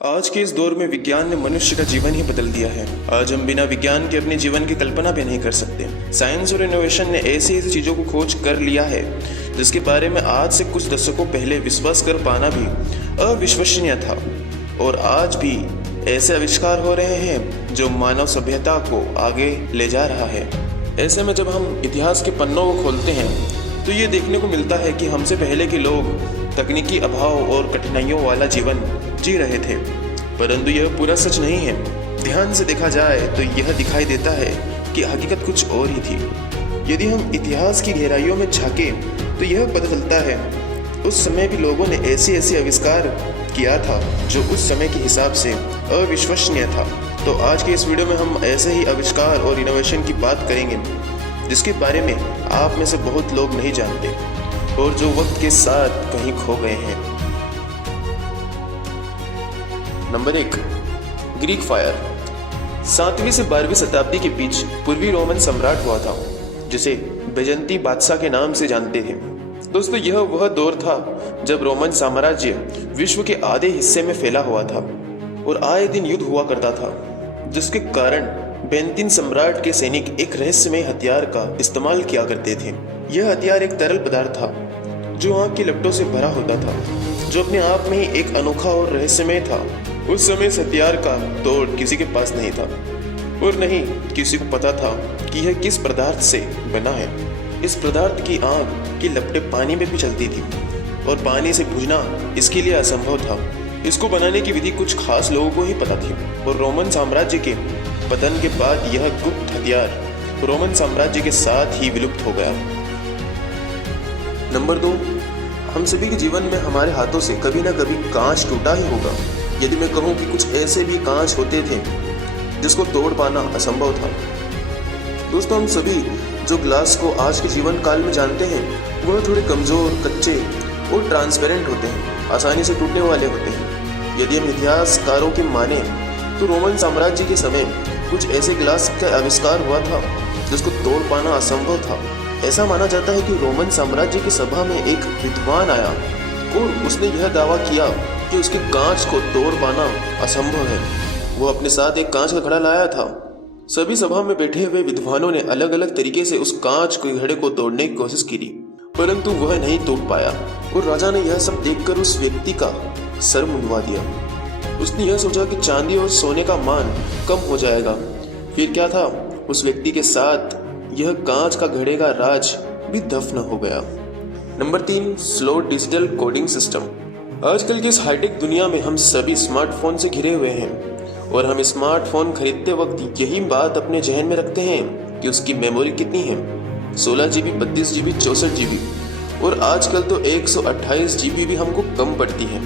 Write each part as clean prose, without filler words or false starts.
आज के इस दौर में विज्ञान ने मनुष्य का जीवन ही बदल दिया है। आज हम बिना विज्ञान के अपने जीवन की कल्पना भी नहीं कर सकते। साइंस और इनोवेशन ने ऐसी ऐसी चीजों को खोज कर लिया है जिसके बारे में आज से कुछ दशकों पहले विश्वास कर पाना भी अविश्वसनीय था। और आज भी ऐसे आविष्कार हो रहे हैं जो मानव सभ्यता को आगे ले जा रहा है। ऐसे में जब हम इतिहास के पन्नों को खोलते हैं तो ये देखने को मिलता है कि हमसे पहले के लोग तकनीकी अभाव और कठिनाइयों वाला जीवन जी रहे थे, परंतु यह पूरा सच नहीं है। ध्यान से देखा जाए तो यह दिखाई देता है कि हकीकत कुछ और ही थी। यदि हम इतिहास की गहराइयों में झांकें तो यह पता चलता है उस समय भी लोगों ने ऐसे आविष्कार किया था जो उस समय के हिसाब से अविश्वसनीय था। तो आज के इस वीडियो में हम ऐसे ही आविष्कार और इनोवेशन की बात करेंगे जिसके बारे में आप में से बहुत लोग नहीं जानते और जो वक्त के साथ कहीं खो गए हैं। Number 1, Greek fire. 7वीं से 12वीं शताब्दी के बीच पूर्वी रोमन सम्राट हुआ था जिसे बेजंती बादशाह के नाम से जानते थे। दोस्तों, यह वह दौर था जब रोमन साम्राज्य विश्व के आधे हिस्से में फैला हुआ था और आए दिन युद्ध हुआ करता था, जिसके कारण बेंतीन सम्राट के सैनिक एक रहस्यमय हथियार का इस्तेमाल किया करते थे। यह हथियार एक तरल पदार्थ था जो आग की लपटों से भरा होता था, जो अपने आप में ही एक अनोखा और रहस्यमय था। उस समय इस हथियार का तोड़ किसी के पास नहीं था और नहीं किसी को पता था कि यह किस पदार्थ से बना है। इस पदार्थ की आग की लपटें पानी में भी चलती थी और पानी से बुझना इसके लिए असंभव था। इसको बनाने की विधि कुछ खास लोगों को ही पता थी और रोमन साम्राज्य के पतन के बाद यह गुप्त हथियार रोमन साम्राज्य के साथ ही विलुप्त हो गया। नंबर 2, हम सभी के जीवन में हमारे हाथों से कभी ना कभी कांच टूटा ही होगा। यदि मैं कहूँ कि कुछ ऐसे भी कांच होते थे जिसको तोड़ पाना असंभव था। दोस्तों, हम सभी जो ग्लास को आज के जीवन काल में जानते हैं वह थोड़े कमजोर, कच्चे और ट्रांसपेरेंट होते हैं, आसानी से टूटने वाले होते हैं। यदि हम इतिहासकारों की माने तो रोमन साम्राज्य के समय कुछ ऐसे ग्लास का आविष्कार हुआ था जिसको तोड़ पाना असंभव था। ऐसा माना जाता है कि रोमन साम्राज्य की सभा में एक विद्वान आया और उसने यह दावा किया कि उसके कांच को तोड़ पाना असंभव है। वो अपने साथ एक कांच का घड़ा लाया था। सभी सभा में बैठे हुए विद्वानों ने अलग अलग तरीके से उस कांच के घड़े को तोड़ने की कोशिश की, परंतु वह नहीं टूट पाया और राजा ने यह सब देखकर उस व्यक्ति का सर मुंडवा दिया। उसने यह सोचा कि चांदी और सोने का मान कम हो जाएगा। फिर क्या था, उस व्यक्ति के साथ यह कांच का घड़े का राज भी दफन हो गया। Number 3, slow digital coding system. आजकल की इस हाईटेक दुनिया में हम सभी स्मार्टफोन से घिरे हुए हैं और हम स्मार्टफोन खरीदते वक्त यही बात अपने जहन में रखते हैं कि उसकी मेमोरी कितनी है, 16 GB, 32 GB, 64 GB और आजकल तो 128 GB भी हमको कम पड़ती है,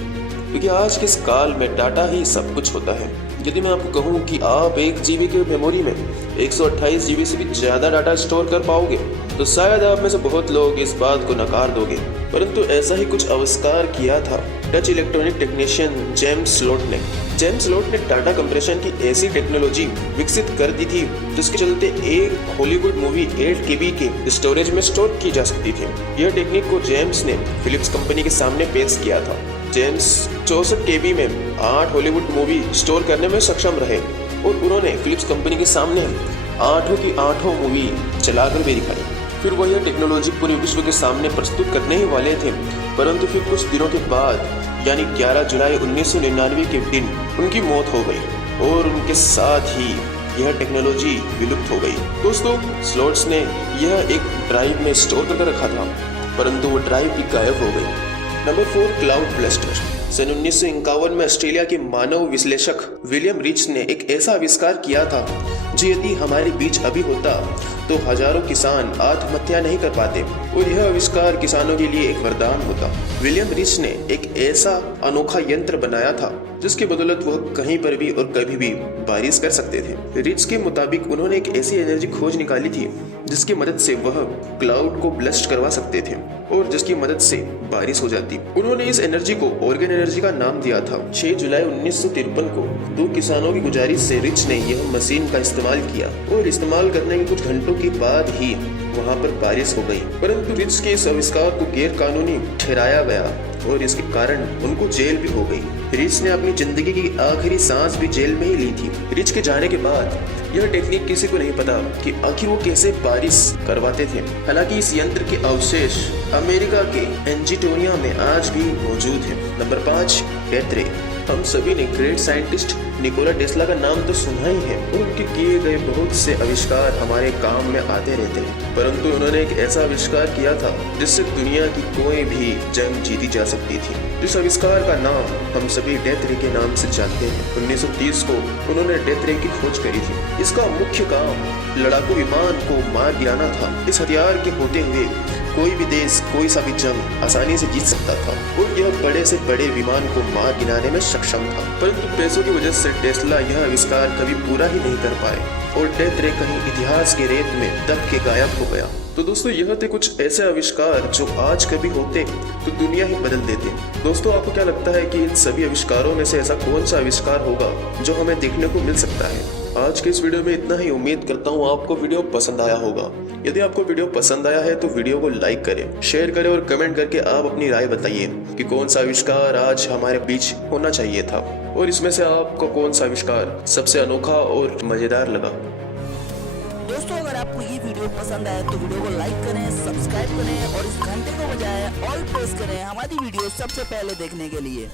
क्योंकि आज के इस काल में डाटा ही सब कुछ होता है। यदि मैं आपको कहूँ कि आप 1 GB की मेमोरी में 128 GB से भी ज़्यादा डाटा स्टोर कर पाओगे तो शायद आप में से बहुत लोग इस बात को नकार दोगे, परंतु ऐसा ही कुछ आविष्कार किया था Dutch electronic technician James slot ने। जेम्स स्लॉट ने डाटा कंप्रेशन की ऐसी टेक्नोलॉजी विकसित कर दी थी जिसके चलते एक हॉलीवुड मूवी 8 KB के स्टोरेज में स्टोर की जा सकती थी। यह टेक्निक को जेम्स ने फिलिप्स कंपनी के सामने पेश किया था। जेम्स 64 KB में 8 हॉलीवुड मूवी स्टोर करने में सक्षम रहे और उन्होंने फिलिप्स कंपनी के सामने 8 की 8 मूवी चलाकर भी दिखाई। फिर वह यह टेक्नोलॉजी पूरे विश्व के सामने प्रस्तुत करने ही वाले थे, परंतु फिर कुछ दिनों के बाद यानी 11 जुलाई 1999 के दिन उनकी मौत हो गई और उनके साथ ही यह टेक्नोलॉजी विलुप्त हो गई। दोस्तों, स्लॉट्स ने यह एक ड्राइव में स्टोर करके रखा था, परंतु वो ड्राइव भी गायब हो गई। Number 4, cloud blaster. सन 1951 में ऑस्ट्रेलिया के मानव विश्लेषक विलियम रिच ने एक ऐसा आविष्कार किया था जो यदि हमारे बीच अभी होता तो हजारों किसान आत्महत्या नहीं कर पाते और यह आविष्कार किसानों के लिए एक वरदान होता। विलियम रिच ने एक ऐसा अनोखा यंत्र बनाया था जिसके बदौलत वह कहीं पर भी और कभी भी बारिश कर सकते थे। रिच के मुताबिक उन्होंने एक ऐसी एनर्जी खोज निकाली थी जिसकी मदद से वह क्लाउड को ब्लास्ट करवा सकते थे और जिसकी मदद से बारिश हो जाती। उन्होंने इस एनर्जी को ऑर्गन एनर्जी का नाम दिया था। 6 जुलाई 1953 को 2 किसानों की गुजारिश से रिच ने यह मशीन का इस्तेमाल किया और इस्तेमाल करने के कुछ घंटों के बाद ही वहां पर बारिश हो गई, परंतु रिच के इस आविष्कार को गैर कानूनी ठहराया गया और इसके कारण उनको जेल भी हो गई। रिच ने अपनी जिंदगी की आखिरी सांस भी जेल में ही ली थी। रिच के जाने के बाद यह टेक्निक किसी को नहीं पता कि आखिर वो कैसे बारिश करवाते थे। हालांकि इस यंत्र के अवशेष अमेरिका के एंजिटोनिया में आज भी मौजूद है। नंबर 5, डेथ रे। हम सभी ने ग्रेट साइंटिस्ट निकोला टेस्ला का नाम तो सुना ही है और उनके किए गए बहुत से आविष्कार हमारे काम में आते रहते हैं, परंतु उन्होंने एक ऐसा आविष्कार किया था जिससे दुनिया की कोई भी जंग जीती जा सकती थी। इस आविष्कार का नाम हम सभी डेथ रे के नाम से जानते हैं। 1930 को उन्होंने डेथ रे की खोज करी थी। इसका मुख्य काम लड़ाकू विमान को मार गिराना था। इस हथियार के होते हुए कोई भी देश कोई सा भी जंग आसानी से जीत सकता था और यह बड़े से बड़े विमान को मार गिराने में सक्षम था। परंतु पैसों की वजह से टेस्ला यह आविष्कार कभी पूरा ही नहीं कर पाए और डेथ रे कहीं इतिहास के रेत में दब के गायब हो गया। तो दोस्तों, यह थे कुछ ऐसे आविष्कार जो आज कभी होते तो दुनिया ही बदल देते। दोस्तों, आपको क्या लगता है कि इन सभी आविष्कारों में से ऐसा कौन सा आविष्कार होगा जो हमें देखने को मिल सकता है? आज के इस वीडियो में इतना ही। उम्मीद करता हूँ आपको वीडियो पसंद आया होगा। यदि आपको वीडियो पसंद आया है तो वीडियो को लाइक करें, शेयर करें और कमेंट करके आप अपनी राय बताइए कि कौन सा आविष्कार आज हमारे बीच होना चाहिए था और इसमें से आपको कौन सा आविष्कार सबसे अनोखा और मजेदार लगा। दोस्तों, अगर आपको ये वीडियो पसंद आए तो वीडियो को लाइक करें, सब्सक्राइब करें और इस घंटे को बजाय ऑल प्रेस करें हमारी वीडियो सबसे पहले देखने के लिए।